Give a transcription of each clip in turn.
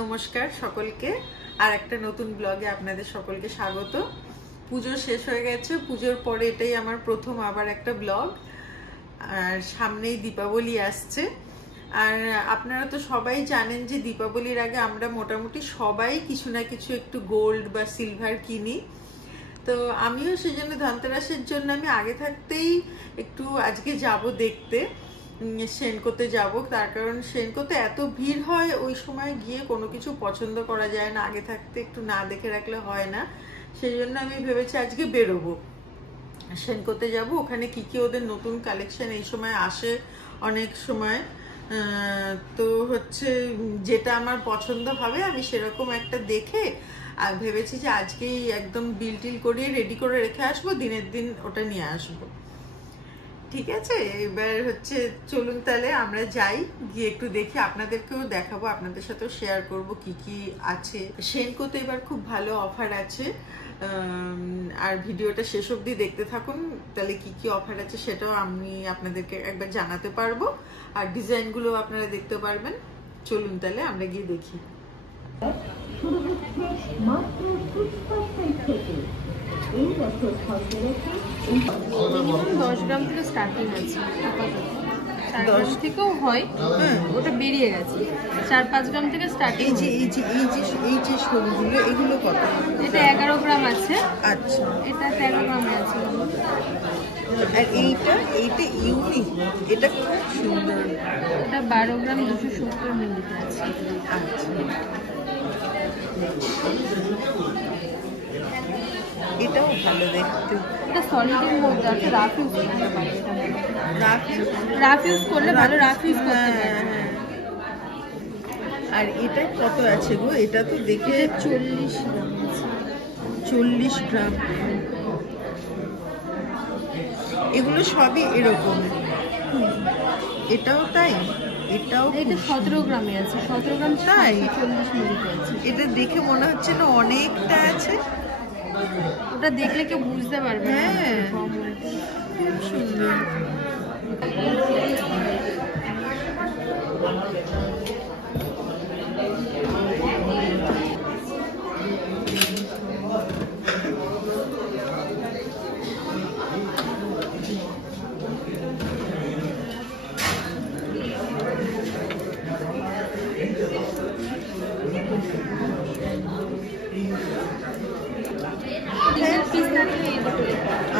নমস্কার সকলকে আর একটা নতুন ব্লগে আপনাদের সকলকে স্বাগত। পুজো শেষ হয়ে গেছে, পুজোর পরে এটাই আমার প্রথম আবার একটা ব্লগ। আর সামনেই দীপাবলি আসছে, আর আপনারা তো সবাই জানেন যে দীপাবলির আগে আমরা মোটামুটি সবাই কিছু না কিছু একটু গোল্ড বা সিলভার কিনি। তো আমিও সেজন্য ধনতেরাসের জন্য আমি আগে থাকতেই একটু আজকে যাব দেখতে, সেনকোতে যাব। তার কারণ সেনকোতে এত ভিড় হয়, ওই সময় গিয়ে কোনো কিছু পছন্দ করা যায় না, আগে থাকতে একটু না দেখে রাখলে হয় না। সেই জন্য আমি ভেবেছি আজকে বেরোবো, সেনকোতে যাব। ওখানে কি কি ওদের নতুন কালেকশন এই সময় আসে অনেক সময়, তো হচ্ছে যেটা আমার পছন্দ হবে আমি সেরকম একটা দেখে আর ভেবেছি যে আজকেই একদম বিল টিল করিয়ে রেডি করে রেখে আসবো, দিনের দিন ওটা নিয়ে আসবো। ঠিক আছে, এবার হচ্ছে চলুন তাহলে আমরা যাই, গিয়ে একটু দেখি, আপনাদেরকেও দেখাবো, আপনাদের সাথেও শেয়ার করব কি কি আছে। সেনকোতে এবার খুব ভালো অফার আছে, আর ভিডিওটা শেষ অবধি দেখতে থাকুন, তাহলে কি কি অফার আছে সেটাও আমি আপনাদেরকে একবার জানাতে পারবো, আর ডিজাইনগুলো আপনারা দেখতে পারবেন। চলুন তাহলে আমরা গিয়ে দেখি। শুরু হচ্ছে মাত্র 50% থেকে। এই বছর মিনিমাম 10 গ্রাম থেকে স্টার্টিং আছে, 10 থেকেও হয়, ওটা বেরিয়ে গেছে। 4-5 গ্রাম থেকে স্টার্টিং। এই যে সরুগুলো, এগুলো কত? এটা 11 গ্রাম আছে। আচ্ছা, এটা 13 গ্রামে আছে। আর এইটা ইউনিক, এটা খুব সুন্দর। এটা 12 গ্রাম 270 মিলিতে আছে। আচ্ছা, এটাও ভালো দেখতে। এটা সলিডের মধ্যে আছে, রাফ ইউজ করতে পারে। রাফ ইউজ করলে ভালো, রাফ ইউজ করতে পারে। আর এটা কত আছে গো? এটা তো দেখে 40 গ্রাম আছে। 40 গ্রাম। এগুলো সবই এরকম। এটাও তাই? এটাও এটা 17 গ্রামে আছে। 17 গ্রাম তাই? 40 মিলিতে আছে। এটা দেখে মনে হচ্ছে না অনেকটা আছে। ওটা দেখলে কেউ বুঝতে পারবে না। হ্যাঁ, খুব সুন্দর।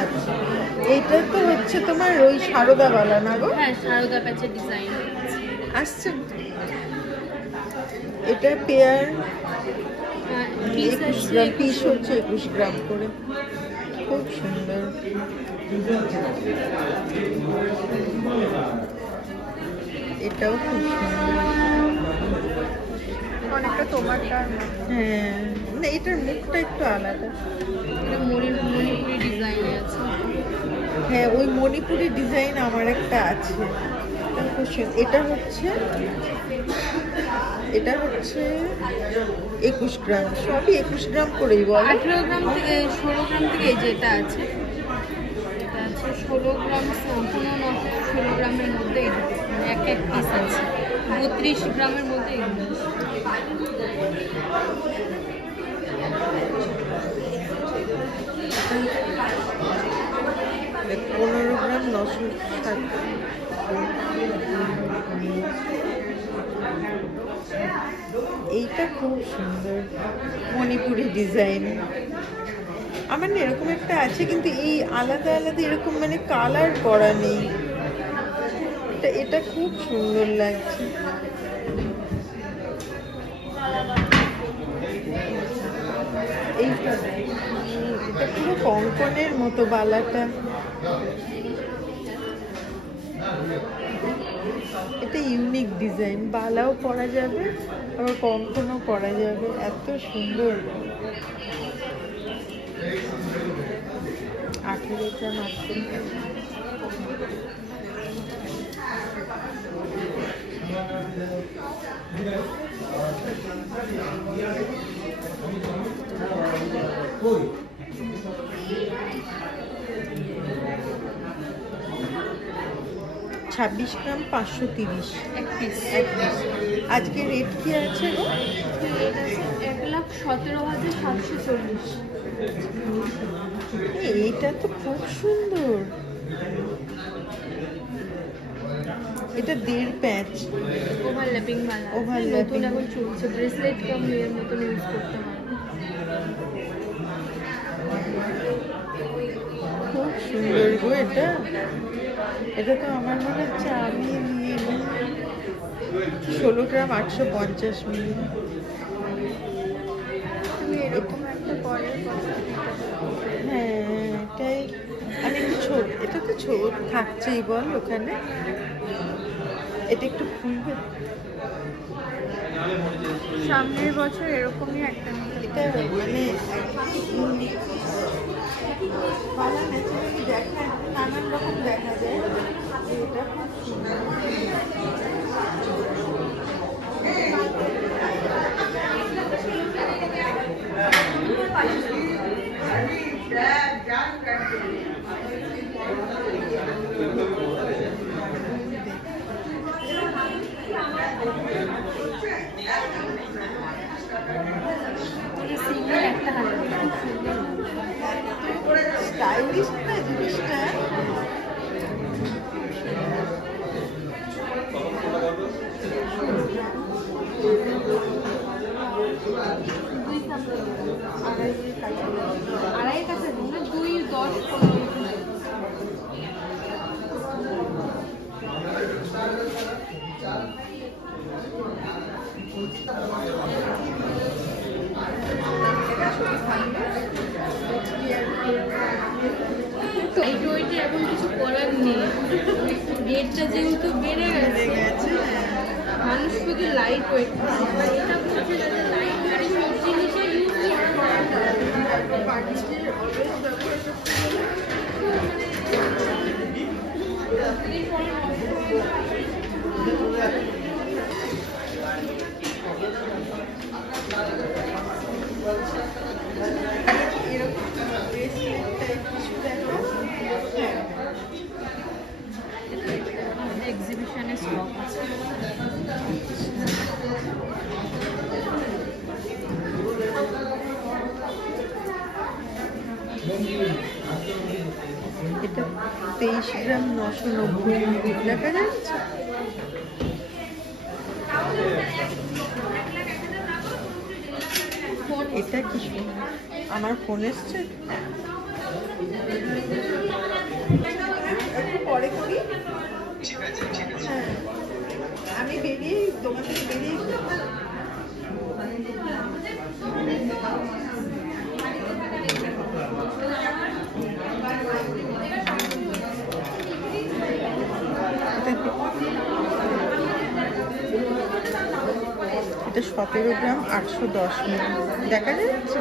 আচ্ছা, এইটা তো হচ্ছে তোমার ওই সারদাওয়ালা না গো? হ্যাঁ, সারদা প্যাচের ডিজাইন আসছে। এটা পেয়ার 21 গ্রাম, পিস হচ্ছে 21 গ্রাম করে। খুব সুন্দর। এটাও খুব সুন্দর, অনেকটা তোমারটা। হ্যাঁ, না এটার মুখটা একটু আলাদা। এটা মণিপুরি ডিজাইনে আছে। হ্যাঁ, ওই মণিপুরি ডিজাইন আমার একটা আছে। এটা হচ্ছে 21 গ্রাম, সবই 21 গ্রাম করেই বল। 18 গ্রাম থেকে 16 গ্রাম থেকে এই যেটা আছে, এটা আছে 16 গ্রাম, 16 গ্রামের মধ্যে এক এক পিস আছে। 32 গ্রামের মধ্যে এগুলো। 15 গ্রাম 960। এইটা খুব সুন্দর, মণিপুরি ডিজাইন। আমার না এরকম একটা আছে, কিন্তু এই আলাদা আলাদা এরকম মানে কালার করা নেই। এটা খুব সুন্দর লাগছে। এটা পুরো কঙ্কনের মতো বালাটা। এটা ইউনিক ডিজাইন, বালাও পরা যাবে আবার কঙ্কনও পরা যাবে, এত সুন্দর। 18 গ্রাম আছে। ছাব্বিশ গ্রাম 530 এক পিস। আজকে রেট কি আছে গো? 1,17,740। এইটা তো খুব সুন্দর, এটা 1.5 প্যাচ ওভারল্যাপিং মালা, Overlapping। নতুন এখন চলছে, ব্রেসলেট কাম এর মতন ইউজ করতে পারবে। খুব সুন্দর গো এটা। এটা তো আমার মনে হচ্ছে আমি নিয়ে নিই 16 গ্রাম 850 মিলি। তুমি এরকম একটা পরের কথা দিতে পারো। হ্যাঁ এটাই, মানে একটু ছোট, এটা তো ছোট থাকছেই বল ওখানে। এটা একটু খুলবে, সামনের বছর এরকমই একটা এটা মানে পালা ন্যাচারালি দেখা, নানান রকম দেখা যায়। এটা খুব সুন্দর। সিঙ্গেল একটা হাতে স্টাইলিশ না জিনিসটা। আড়াই কাছে না, 2, 10, 15। তো এই ওইটা এখন কিছু করার নেই, রেটটা যেহেতু বেড়ে গেছে, মানুষ শুধু লাইট ওয়েট, এটা বলছে যাতে লাইট ওয়েট সব জিনিসে ইউজ এক্সিবিশনে স্টক আছে। এটা 23 গ্রাম 990 দেখা যাচ্ছে। এটা কি সুন্দর, আমার ফোন এসছে, একটু পরে করি। হ্যাঁ আমি বেরিয়ে, তোমার থেকে বেরিয়ে এটা 17 গ্রাম 810 মিলি দেখা যাচ্ছে।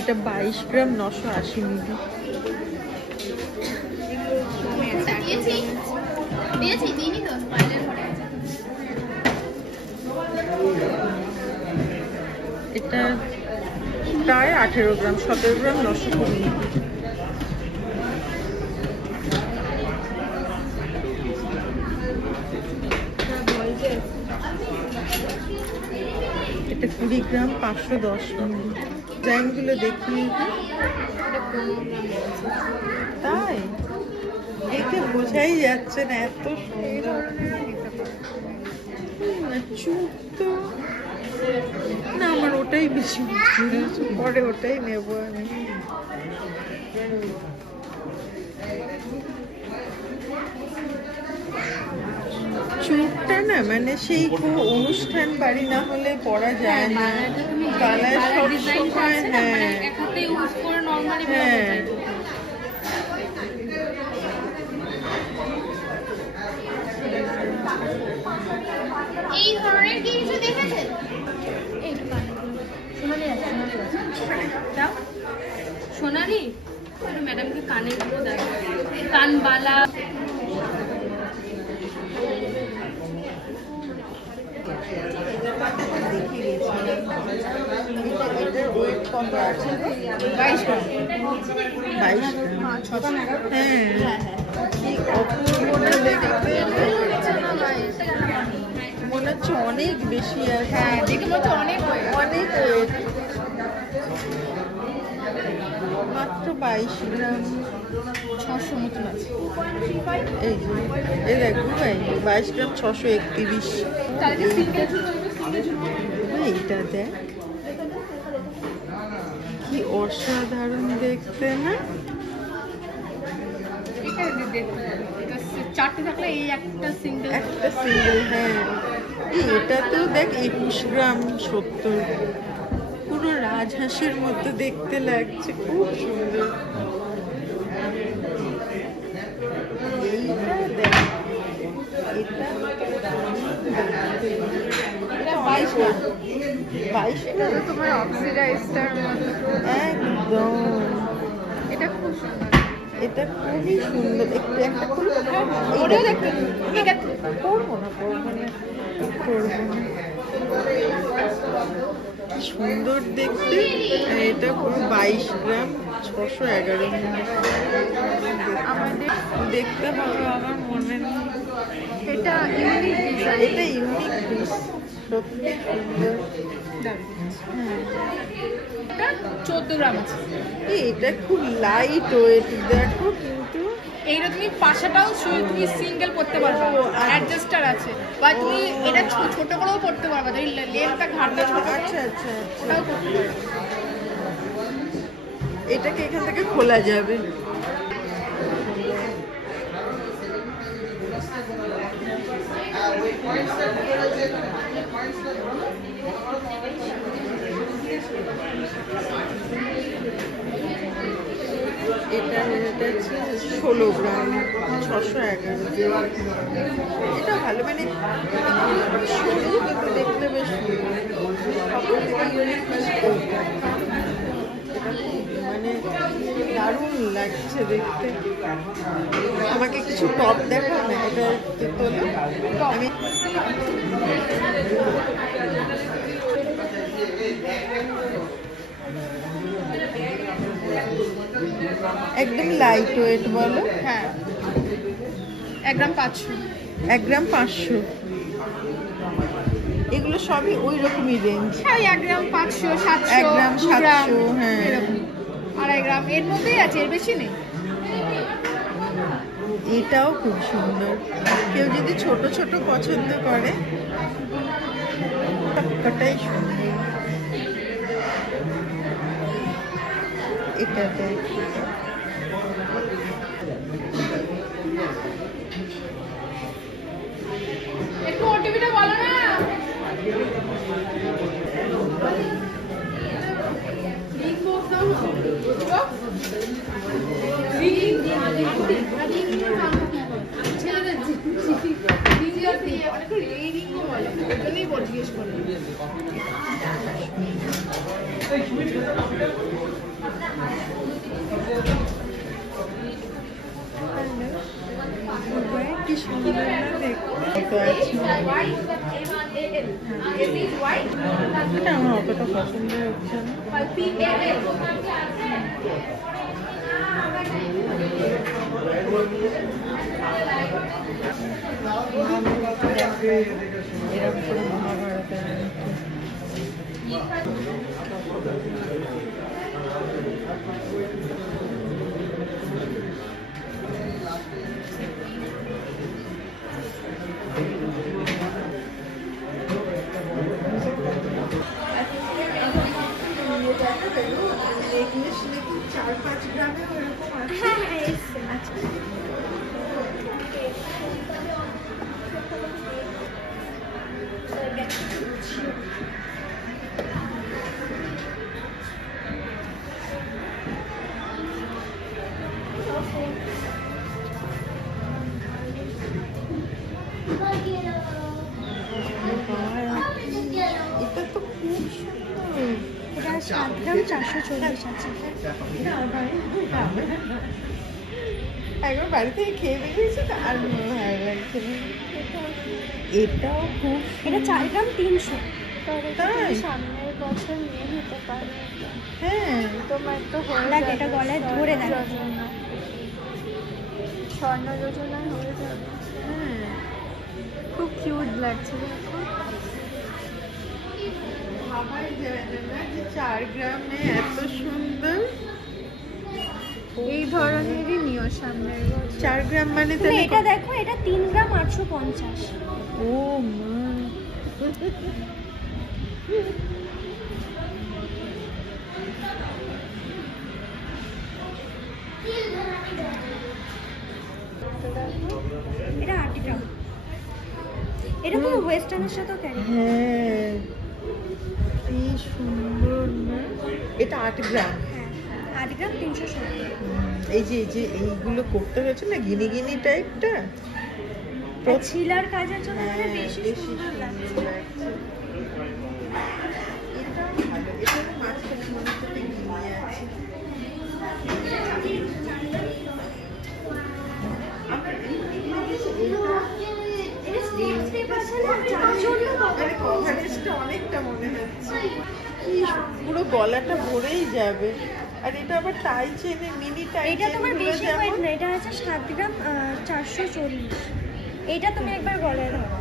এটা 22 গ্রাম 980 মিলি। এটা প্রায় 18 গ্রাম 17 গ্রাম 920 মিলি। এটা 20 গ্রাম 510 মিলি। ডিজাইনগুলো দেখি, তাই দেখে বোঝাই যাচ্ছে না এত সুন্দর। চুপ তো না, আমার ওটাই বেশি পরে ওটাই নেবো আমি। চুপটা না মানে সেই কোনো অনুষ্ঠান বাড়ি না হলে পরা যায় না, কালার সব সময়। হ্যাঁ হ্যাঁ এই ধরনের কি কিছু দেখেছেন? সোনালি ম্যাডামকে কানের গুলো দেখো, কানবালা। এটার ওয়েট কত আছে? 22 গ্রাম। 22 গ্রাম। হ্যাঁ, কি অপূর্ব না দেখতে, মনে হচ্ছে অনেক বেশি আছে। হ্যাঁ, দেখে মনে হচ্ছে অনেক অনেক weight। মাত্র 22 গ্রাম, 600 মতন আছে। এই যে এই দেখো ভাই, 22 গ্রাম 631। এইটা দেখ কি অসাধারণ দেখতে না? চারটে থাকলে এই একটা সিঙ্গেল। হ্যাঁ, এটা তো দেখ 21 গ্রাম 70। পুরো রাজহাঁসের মতো দেখতে লাগছে, খুব সুন্দর। এইটা দেখ, এটা 22 গ্রাম। 22 গ্রাম তোমার অক্সিডাইজটার মতো একদম। এটা খুব সুন্দর। এটা খুবই সুন্দর। একটু একটা খুলে ওটাও দেখতে ঠিক আছে। করবো না কি সুন্দর দেখতে। আর এটা পুরো 22 গ্রাম 611। আমাদের দেখতে হবে, আমার মনে নেই। এটা ইউনিক ডিজাইন। এটা ইউনিক পিস, সত্যি সুন্দর। হ্যাঁ, এটা 14 গ্রাম আছে। এটা খুব লাইট ওয়েট দেখো, কিন্তু এইটা তুমি পাশাটাও তুমি সিঙ্গেল পড়তে পারবে, অ্যাডজাস্টার আছে, বা তুমি এটা ছোট করেও পড়তে পারবে, যদি লেন্থটা ঘাটটা ছোট। আচ্ছা, ওটাও করতে পারবে। এটাকে এখান থেকে খোলা যাবে। এটা হচ্ছে 16 গ্রাম 611। এটা ভালো, মানে সরু কিন্তু দেখতে বেশ মানে দারুণ লাগছে দেখতে। আমাকে কিছু টপ দেখাও না, এটা তোলো। আমি একদম লাইট ওয়েট বলো। হ্যাঁ, 1 গ্রাম 500। 1 গ্রাম 500। এগুলো সবই ওই রকমই রেঞ্জ। হ্যাঁ, 1 গ্রাম 500, 700, 1 গ্রাম 2 গ্রাম, 700। হ্যাঁ, এরকম। 2.5 গ্রাম এর মধ্যেই আছে, এর বেশি নেই। এটাও খুব সুন্দর। কেউ যদি ছোট ছোট পছন্দ করে, সবকটাই সুন্দর। এটা দেখ, একটু ওটিপিটা বলো না। কি সুন্দর না দেখতে। এটা আমার অতটা পছন্দ হচ্ছে না। এরকম করে মহাভারতের এগুলো 4-5 গ্রামে ওরকম আছে। আচ্ছা, এটা তো খুব সুন্দর। এটা 7 গ্রাম 440 আছে। একবার বাড়ি থেকে খেয়ে বেরিয়েছি তো আর মনে ভালো লাগছে না। এটাও খুব, এটা 4 গ্রাম 300। পারে, তাই? সামনের বছর নিয়ে নিতে পারে। হ্যাঁ তোমার তো হয়ে দেখ, যাবে, এটা গলায় ধরে দেখ। স্বর্ণ যোজনায় হয়ে যাবে। হ্যাঁ খুব কিউট লাগছে দেখো। ভাবাই যায় না যে 4 গ্রামে এত সুন্দর। এই ধরনেরই নিও সামনের বছর। 4 গ্রাম মানে তুমি তাহলে এটা দেখো, এটা 3 গ্রাম 850। ও মা, এটা 8 গ্রাম। এটা তুমি ওয়েস্টার্নের সাথেও ক্যারি করতে হ্যাঁ কি সুন্দর না। এটা 8 গ্রাম। হ্যাঁ, 8 গ্রাম 370। এই যে এইগুলো করতে হয়েছে না, গিনি গিনি টাইপটা। আর ছিলার কাজের জন্য মানে হ্যাঁ, বেশি বেশি সুন্দর সুন্দর লাগছে। লাগছে। এটা ভালো, এটা মাঝখানে মনে হচ্ছে একটা গিনি আছে। আমার এটা স্টেপ স্টেপ আছে না, যার জন্য মানে কভারেজটা অনেকটা মনে হচ্ছে। কি পুরো গলাটা ভরেই যাবে। আর এটা আবার টাই চেনে, মিনি টাই এটা তোমার চেনগুলো বেশি যেমন- ওয়েট না, এটা আছে 7 গ্রাম 440। এটা তুমি একবার গলায় ধরো,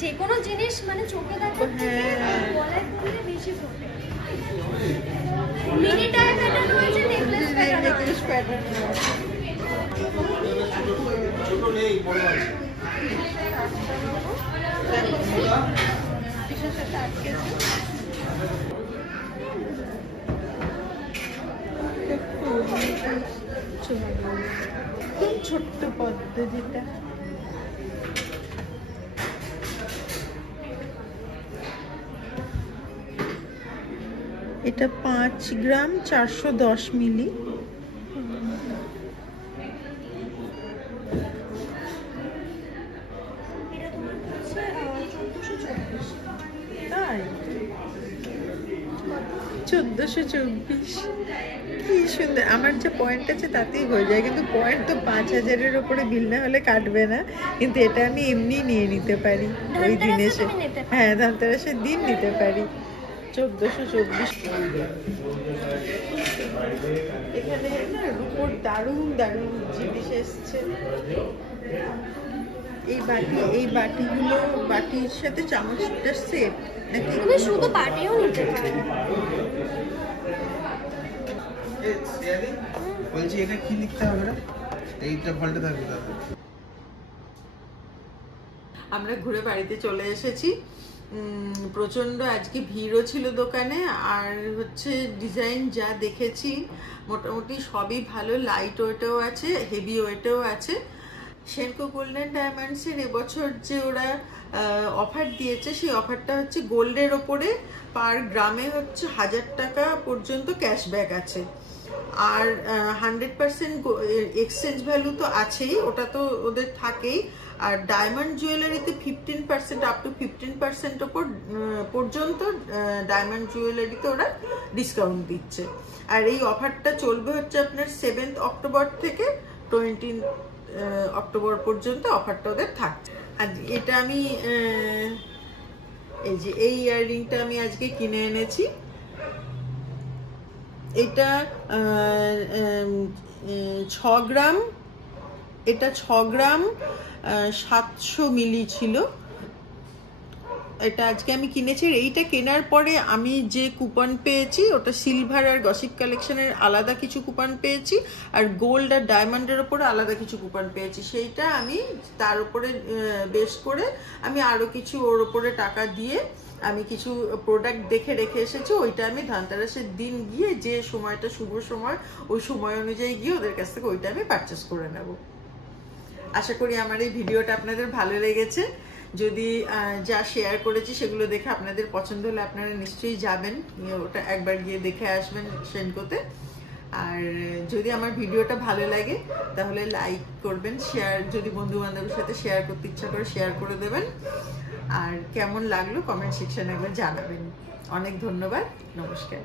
যে কোনো জিনিস মানে চোখে দেখার থেকে হ্যাঁ। গলায় পরলে বেশি ফোটে। মিনি টাই প্যাটার্ন রয়েছে, নেকলেস প্যাটার্ন নেকলেস প্যাটার্ন ছোট্ট পদ্ম যেটা। এটা 5 গ্রাম 410 মিলি। এটা তোমার হচ্ছে 1424। তাই 1424 কি সুন্দর। আমার যে পয়েন্ট আছে তাতেই হয়ে যায়, কিন্তু পয়েন্ট তো 5000-এর উপরে বিল না হলে কাটবে না। কিন্তু এটা আমি এমনি নিয়ে নিতে পারি ওই দিন ধনতেরাসে এসে। তুমি নিতে পারো। হ্যাঁ ধনতেরাসের দিন নিতে পারি। 1424। এখানে না রূপোর দারুণ দারুণ জিনিস এসছে। এই বাটিগুলো, বাটির সাথে চামচটা সেট নাকি? তুমি শুধু বাটিও নিতে পারো। বলছি এটা কি লিখতে হবে না, এইটা পাল্টে থাকবে তাহলে। আমরা ঘুরে বাড়িতে চলে এসেছি। প্রচন্ড আজকে ভিড়ও ছিল দোকানে। আর হচ্ছে ডিজাইন যা দেখেছি মোটামুটি সবই ভালো, লাইট ওয়েটেও আছে, হেভি ওয়েটেও আছে। সেনকো গোল্ডেন ডায়মন্ডসের এবছর যে ওরা অফার দিয়েছে, সেই অফারটা হচ্ছে গোল্ডের ওপরে পার গ্রামে হচ্ছে 1000 টাকা পর্যন্ত ক্যাশব্যাক আছে। আর 100% এক্সচেঞ্জ ভ্যালু তো আছেই, ওটা তো ওদের থাকেই। আর ডায়মন্ড জুয়েলারিতে 15% আপ টু 15% ওপর পর্যন্ত ডায়মন্ড জুয়েলারিতে ওরা ডিসকাউন্ট দিচ্ছে। আর এই অফারটা চলবে হচ্ছে আপনার 7 অক্টোবর থেকে 20 অক্টোবর পর্যন্ত অফারটা ওদের থাকছে। আর এটা আমি এই যে এই ইয়াররিংটা আমি আজকে কিনে এনেছি। এটা 6 গ্রাম, এটা 6 গ্রাম 700 মিলি ছিল। এটা আজকে আমি কিনেছি। এইটা কেনার পরে আমি যে কুপন পেয়েছি ওটা সিলভার আর গসিপ কালেকশনের আলাদা কিছু কুপন পেয়েছি, আর গোল্ড আর ডায়মন্ডের ওপরে আলাদা কিছু কুপন পেয়েছি। সেইটা আমি তার উপরে বেশ করে আমি আরো কিছু ওর ওপরে টাকা দিয়ে আমি কিছু প্রোডাক্ট দেখে রেখে এসেছি। ওইটা আমি ধনতেরাসের দিন গিয়ে, যে সময়টা শুভ সময়, ওই সময় অনুযায়ী গিয়ে ওদের কাছ থেকে ওইটা আমি পারচেস করে নেব। আশা করি আমার এই ভিডিওটা আপনাদের ভালো লেগেছে। যদি যা শেয়ার করেছি সেগুলো দেখে আপনাদের পছন্দ হলে আপনারা নিশ্চয়ই যাবেন, ওটা একবার গিয়ে দেখে আসবেন সেনকোতে। আর যদি আমার ভিডিওটা ভালো লাগে তাহলে লাইক করবেন, শেয়ার, যদি বন্ধু বান্ধবের সাথে শেয়ার করতে ইচ্ছা করে শেয়ার করে দেবেন। আর কেমন লাগলো কমেন্ট সেকশনে একবার জানাবেন। অনেক ধন্যবাদ, নমস্কার।